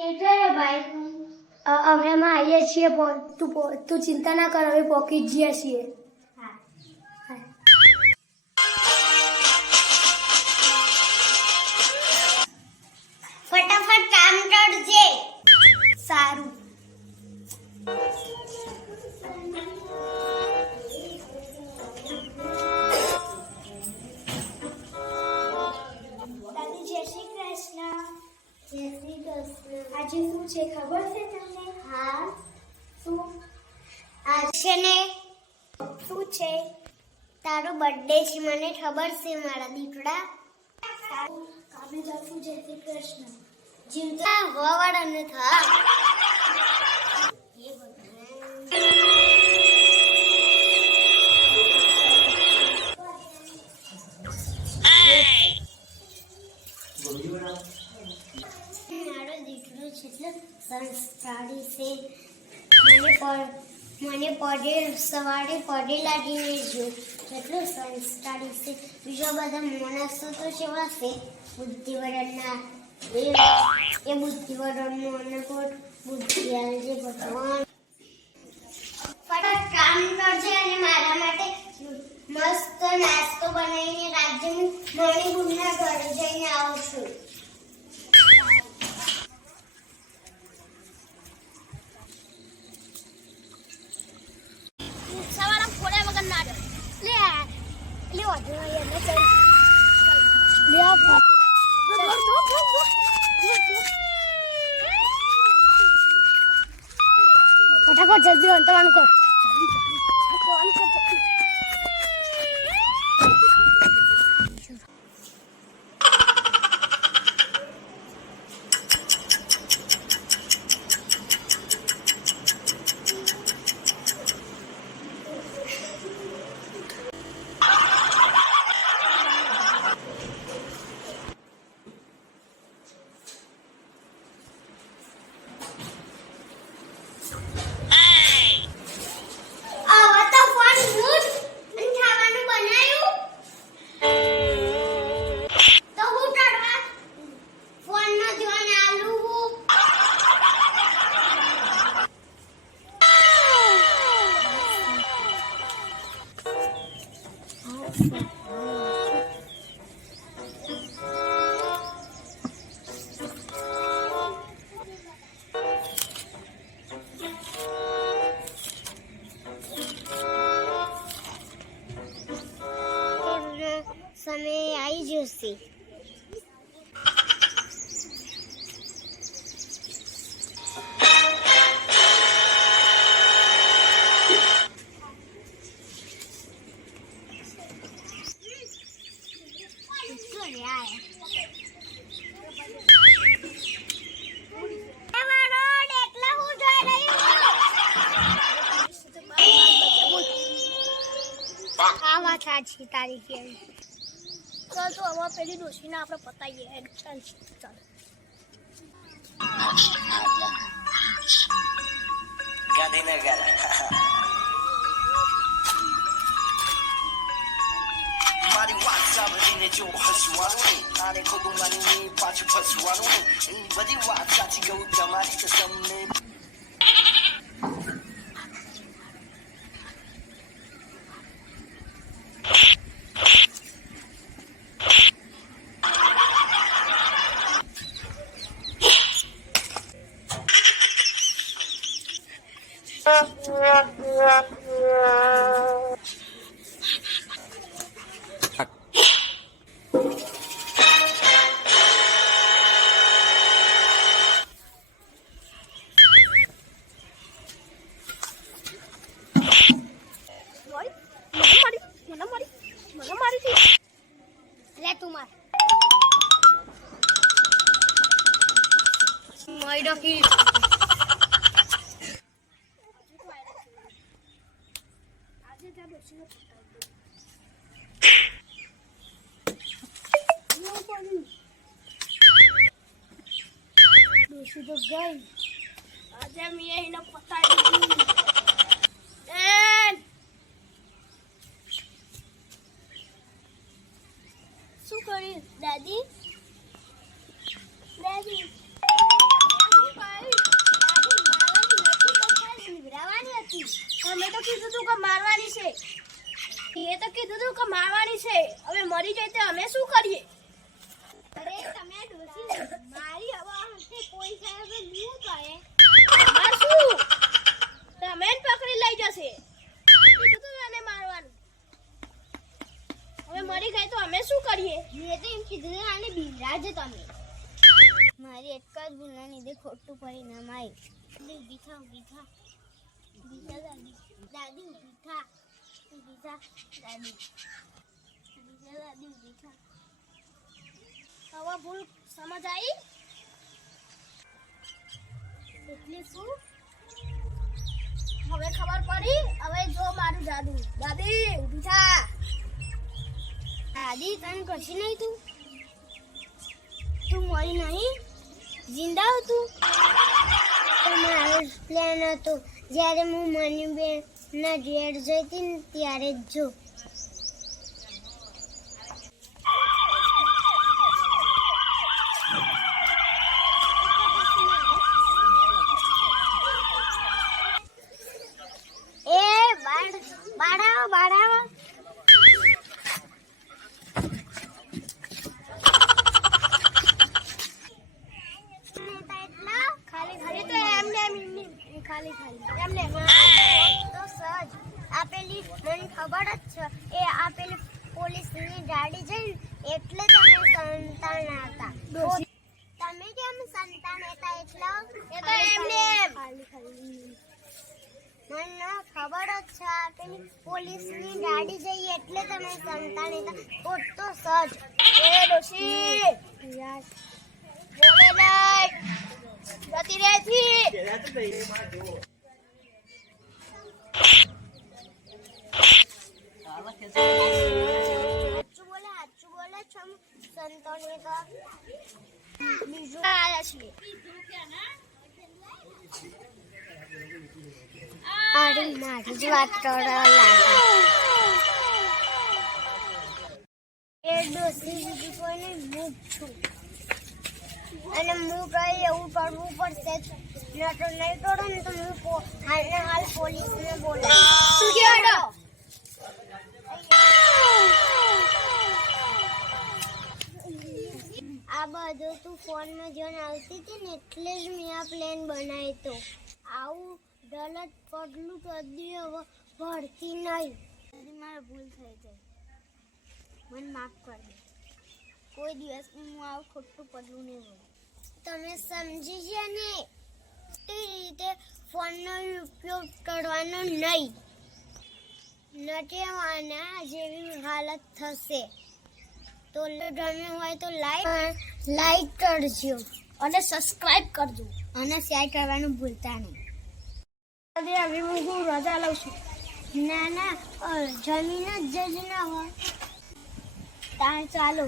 ભાઈ અમે એમાં આવીએ છીએ તું ચિંતા ના કર અમે પહોંચી જઈએ છીએ. છે ને? શું છે? તારો બર્થડે છે, મને ખબર છે મારા દીકરા કામે જશું જય શ્રી કૃષ્ણ. જીવતા હોવાવાળાને થા. મને પડે સવારે પડે લાગીને જો કેટલું સંસ્કારી છે. બીજો બધા માણસો તો જેવા છે? બુદ્ધિવરણના એ બુદ્ધિવરણનો અનુકોટ બુદ્ધિ આલજે ભગવાન. ફટાફટ કામ કરજે અને મારા માટે મસ્ત નાસ્તો બનાવીને રાજ્ય હું મણિપુરના ઘરે જઈને આવું છું સવારે ફોડ્યા વગર ના ડર લે લે વાંધો નહીં એને ચલ લે આ ફોન. ફટાફટ જલ્દી અંતવાનું આવી જશે આ વાત સાચી તારી કેવી ચાલ તો આમાં પેલી ડોશીને આપણે પતાવીએ ચાલ ચાલ ગાંધીનગર. મારી વાત સાંભળીને જો હસવાનું નહીં આને ખોટું માનીને પાછું ફસવાનું નહીં. બધી વાત સાચી કહું, તમારી કસમ ને મારી ડોકી ડોશી તો ગઈ આજે મેં એને પતાવી દીધી દાદી? મારવાની છે. એ તો કીધું તું કે મારવાની છે. હવે મરી જાય તો અમે શું કરીએ? અરે તમે ડોસી મારી હવા હશે કોઈ સાહેબ શું કહે અમાર શું? તમે પકડી લઈ જશે. કીધું તું એને મારવાનું. હવે મરી ગઈ તો અમે શું કરીએ? મેં તો એમ કીધું આને બિરાજો તમે. મારી એક જ ભૂલના લીધે ખોટું પરિણામ આવ્યું ઊભી થા ઊભી થા ઊભી થા. હવે સમજ આવી હવે ખબર પડી હવે જો મારું જાદુ દાદી ઊભી થા દાદી તને કશી નહીં તું તું મરી નહીં જિંદા હતું તો મારો પ્લાન હતો જ્યારે હું મની બેન ના ઘેર જઈતી ને ત્યારે જ જો એ બાળ બાળાવો બાળાવો ખાલી ખાલી તો એમને એમ એમને ખાલી ખાલી એમને તો સજ આ પેલી મને ખબર જ છે એ આ પેલી ગાડી જઈ એટલે તમે સંતાન હતા તમે કેમ સંતાન હતા એટલે? એ તો એમને મને ખબર જ છે કે પેલી પોલીસની ગાડી જઈ એટલે તમે સંતાન હતા. તો તો સજ. એ ડોશી યાર. બોલે નહીં જતી સાચું બોલે છો સંતોને તો બીજું આયા છીએ અરે મારી જ વાત લાગે એ ડોસી બીજું કોઈને જ છું અને હું કઈ એવું કરવું પડશે. ન તો નહીં કરો ને તો હું પો- હાલને હાલ પોલીસને આ બધું તું ફોનમાં જોન આવતી હતી ને એટલે જ મેં આ પ્લેન બનાવ્યો તો આવું ગલત પગલું કદી હવે ભરતી નહીં. મારે ભૂલ થઈ જાય. મને માફ કર દે. કોઈ દિવસ હું આવું ખોટું પગલું નહીં ભરું. તમે સમજી છે ને? તે રીતે ફોનનો ઉપયોગ કરવાનો નહીં. નટેવાના જેવી હાલત થશે. તો ગમ્યું હોય તો લાઈક લાઈક કરજો અને સબસ્ક્રાઇબ કરજો. અને શેર કરવાનું ભૂલતા નહીં. હવે હું રજા લઉં છું? ના ના જમીન જ જજ ના હોય. ત્યાં ચાલો.